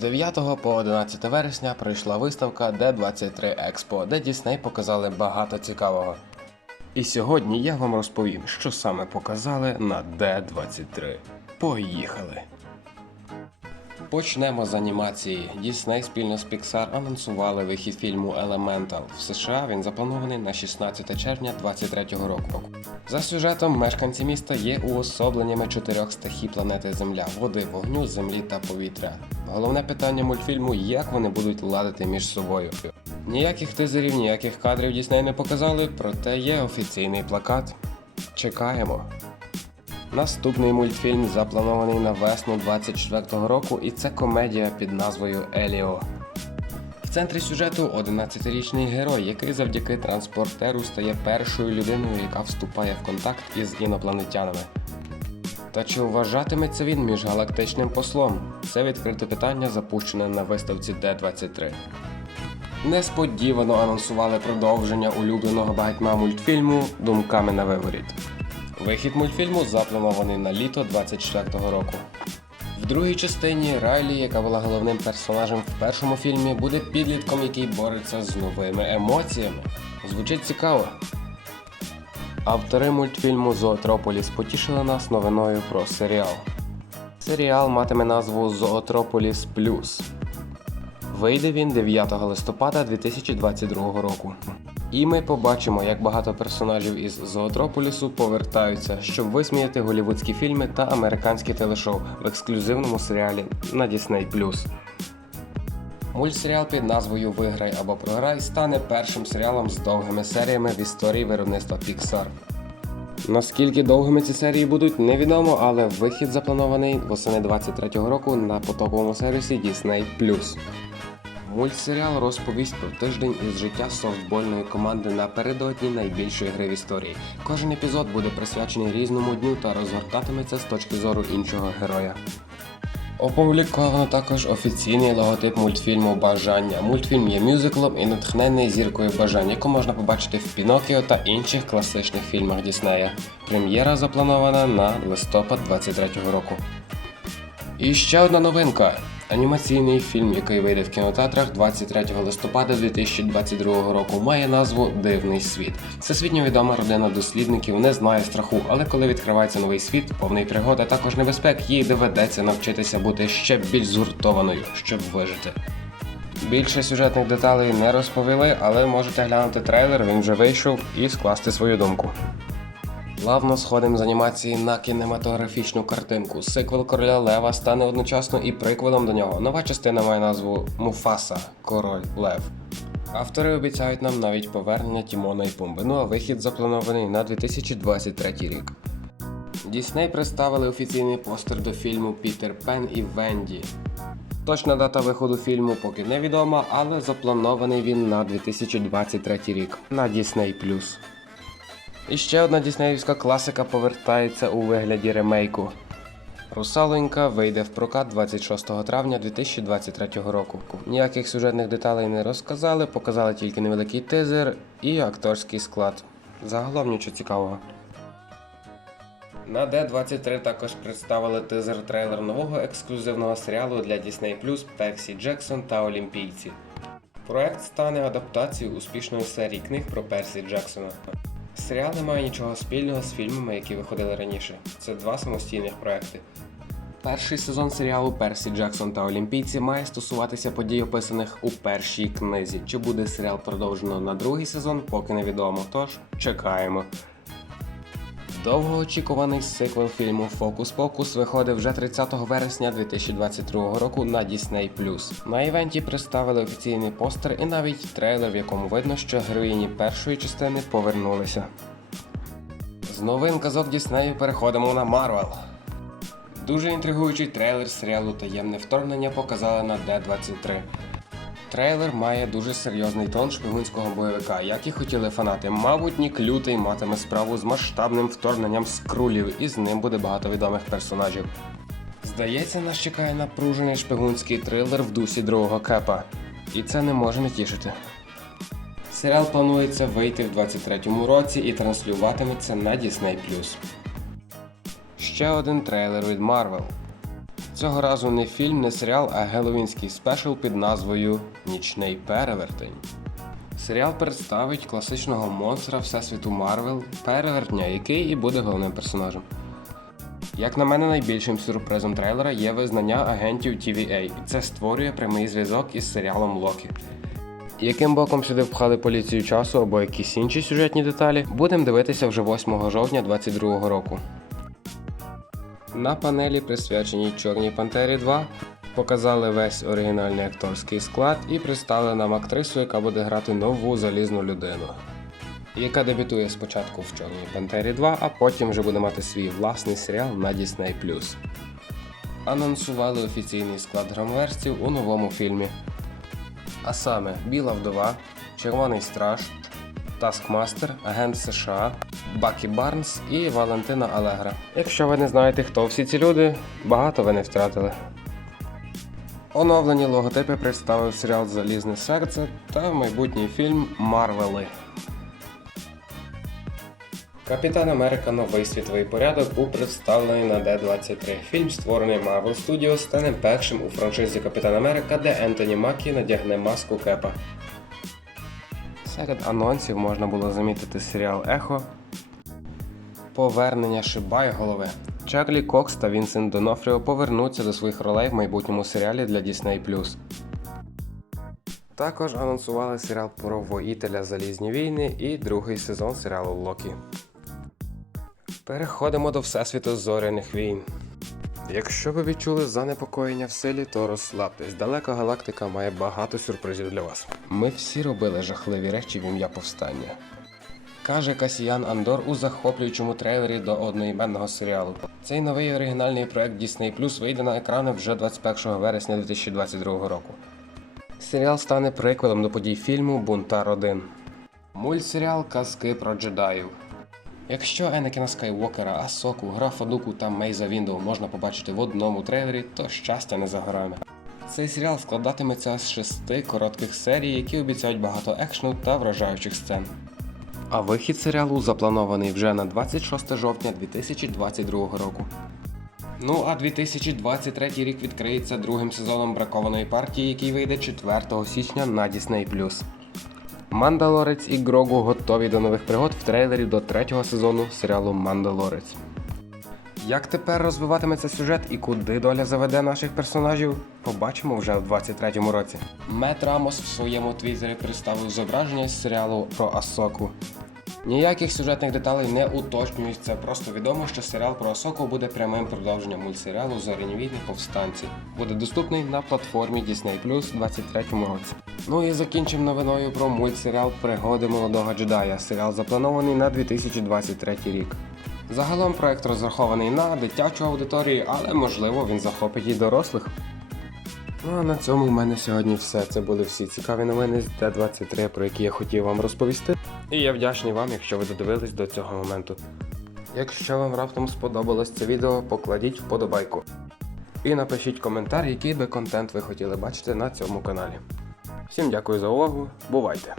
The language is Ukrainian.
9 по 11 вересня пройшла виставка D23 Expo, де Дісней показали багато цікавого. І сьогодні я вам розповім, що саме показали на D23. Поїхали! Почнемо з анімації. Дісней спільно з Pixar анонсували вихід фільму Elemental. В США він запланований на 16 червня 2023 року. За сюжетом мешканці міста є уособленнями чотирьох стихій планети Земля: води, вогню, землі та повітря. Головне питання мультфільму як вони будуть ладити між собою. Ніяких тизерів, ніяких кадрів Дісней не показали, проте є офіційний плакат. Чекаємо. Наступний мультфільм запланований на весну 24-го року, і це комедія під назвою Еліо. В центрі сюжету 11-річний герой, який завдяки транспортеру стає першою людиною, яка вступає в контакт із інопланетянами. Та чи вважатиметься він міжгалактичним послом? Це відкрите питання, запущене на виставці D23. Несподівано анонсували продовження улюбленого багатьма мультфільму Думками на виворіт. Вихід мультфільму запланований на літо 24-го року. В другій частині Райлі, яка була головним персонажем в першому фільмі, буде підлітком, який бореться з новими емоціями. Звучить цікаво. Автори мультфільму Зоотрополіс потішили нас новиною про серіал. Серіал матиме назву Зоотрополіс Плюс. Вийде він 9 листопада 2022 року. І ми побачимо, як багато персонажів із Зоотрополісу повертаються, щоб висміяти голівудські фільми та американські телешоу в ексклюзивному серіалі на Disney+. Мультсеріал під назвою Виграй або програй стане першим серіалом з довгими серіями в історії виробництва Pixar. Наскільки довгими ці серії будуть, невідомо, але вихід запланований восени 23-го року на потоповому сервісі Disney+. Мультсеріал розповість про тиждень із життя софтбольної команди напередодні найбільшої гри в історії. Кожен епізод буде присвячений різному дню та розгортатиметься з точки зору іншого героя. Опубліковано також офіційний логотип мультфільму Бажання. Мультфільм є мюзиклом і натхнений зіркою бажань, яку можна побачити в Пінокіо та інших класичних фільмах Діснея. Прем'єра запланована на листопад 23-го року. І ще одна новинка. Анімаційний фільм, який вийде в кінотеатрах 23 листопада 2022 року, має назву Дивний світ. Всесвітньо відома родина дослідників не знає страху, але коли відкривається новий світ, повний пригод, а також небезпек, їй доведеться навчитися бути ще більш згуртованою, щоб вижити. Більше сюжетних деталей не розповіли, але можете глянути трейлер, він вже вийшов, і скласти свою думку. Плавно сходимо з анімації на кінематографічну картинку. Сиквел Короля Лева стане одночасно і приквелом до нього. Нова частина має назву Муфаса Король Лев. Автори обіцяють нам навіть повернення Тімона і Пумби. Ну а вихід запланований на 2023 рік. Дісней представили офіційний постер до фільму Пітер Пен і Венді. Точна дата виходу фільму поки невідома, але запланований він на 2023 рік на Disney+. І ще одна діснеївська класика повертається у вигляді ремейку. Русалонька вийде в прокат 26 травня 2023 року. Ніяких сюжетних деталей не розказали, показали тільки невеликий тизер і акторський склад. Загалом нічого цікавого. На D23 також представили тизер-трейлер нового ексклюзивного серіалу для Disney Персі Джексон та Олімпійці. Проект стане адаптацією успішної серії книг про Персі Джексона. Серіал не має нічого спільного з фільмами, які виходили раніше. Це два самостійних проекти. Перший сезон серіалу Персі Джексон та Олімпійці має стосуватися подій, описаних у першій книзі. Чи буде серіал продовжено на другий сезон, поки невідомо. Тож чекаємо. Довгоочікуваний сиквел фільму Фокус Покус виходить вже 30 вересня 2022 року на Disney+. На івенті представили офіційний постер і навіть трейлер, в якому видно, що героїні першої частини повернулися. З новин казок Діснею переходимо на Марвел. Дуже інтригуючий трейлер серіалу Таємне вторгнення показали на D23. Трейлер має дуже серйозний тон шпигунського бойовика, як і хотіли фанати. Мабуть, Нік Лютий матиме справу з масштабним вторгненням скрулів, і з ним буде багато відомих персонажів. Здається, нас чекає напружений шпигунський трилер в дусі другого кепа. І це не може не тішити. Серіал планується вийти в 23-му році і транслюватиметься на Disney+. Ще один трейлер від Marvel. Цього разу не фільм, не серіал, а геловінський спешл під назвою Нічний перевертень. Серіал представить класичного монстра Всесвіту Марвел, перевертня, який і буде головним персонажем. Як на мене, найбільшим сюрпризом трейлера є визнання агентів TVA. Це створює прямий зв'язок із серіалом Локі. Яким боком сюди впхали поліцію часу або якісь інші сюжетні деталі, будемо дивитися вже 8 жовтня 2022 року. На панелі, присвяченій Чорній Пантері 2, показали весь оригінальний акторський склад і представили нам актрису, яка буде грати нову залізну людину, яка дебютує спочатку в Чорній Пантері 2, а потім вже буде мати свій власний серіал на Disney+. Анонсували офіційний склад громверстів у новому фільмі. А саме Біла вдова, Червоний страж, Таскмастер, Агент США, Бакі Барнс і Валентина Алегра. Якщо ви не знаєте, хто всі ці люди, багато ви не втратили. Оновлені логотипи представив серіал Залізне серце та майбутній фільм Марвели. Капітан Америка Новий світовий порядок був представлений на D23. Фільм, створений Marvel Studios, стане першим у франшизі Капітан Америка, де Ентоні Макі надягне маску Кепа. Серед анонсів можна було замітити серіал Ехо, Повернення Шибай голови. Чарлі Кокс та Вінсент Донофріо повернуться до своїх ролей в майбутньому серіалі для Disney+. Також анонсували серіал про воїтеля Залізні війни і другий сезон серіалу Локі. Переходимо до Всесвіту зоряних війн. Якщо ви відчули занепокоєння в силі, то розслабтесь. Далека галактика має багато сюрпризів для вас. Ми всі робили жахливі речі в ім'я повстання. Каже Касіян Андор у захоплюючому трейлері до одноіменного серіалу. Цей новий оригінальний проект Disney Plus вийде на екрани вже 21 вересня 2022 року. Серіал стане приквелом до подій фільму Бунтар 1. Мультсеріал Казки про джедаїв. Якщо Енекіна Скайуокера, Асоку, Графа Дуку та Мейза Віндоу можна побачити в одному трейлері, то щастя не за горами. Цей серіал складатиметься з шести коротких серій, які обіцяють багато екшну та вражаючих сцен. А вихід серіалу запланований вже на 26 жовтня 2022 року. Ну а 2023 рік відкриється другим сезоном бракованої партії, який вийде 4 січня на Disney+. Мандалорець і Грогу готові до нових пригод в трейлері до третього сезону серіалу Мандалорець. Як тепер розвиватиметься сюжет і куди доля заведе наших персонажів, побачимо вже в 23-му році. Мет Рамос в своєму твіттері представив зображення з серіалу про Асоку. Ніяких сюжетних деталей не уточнюється, просто відомо, що серіал про Асоку буде прямим продовженням мультсеріалу Зоряні повстанці. Буде доступний на платформі Disney Plus у 23-му році. Ну і закінчимо новиною про мультсеріал Пригоди молодого джедая. Серіал запланований на 2023 рік. Загалом проект розрахований на дитячу аудиторію, але можливо він захопить і дорослих. Ну а на цьому в мене сьогодні все. Це були всі цікаві новини з Д-23, про які я хотів вам розповісти. І я вдячний вам, якщо ви додивились до цього моменту. Якщо вам раптом сподобалось це відео, покладіть вподобайку. І напишіть коментар, який би контент ви хотіли бачити на цьому каналі. Всім дякую за увагу, бувайте!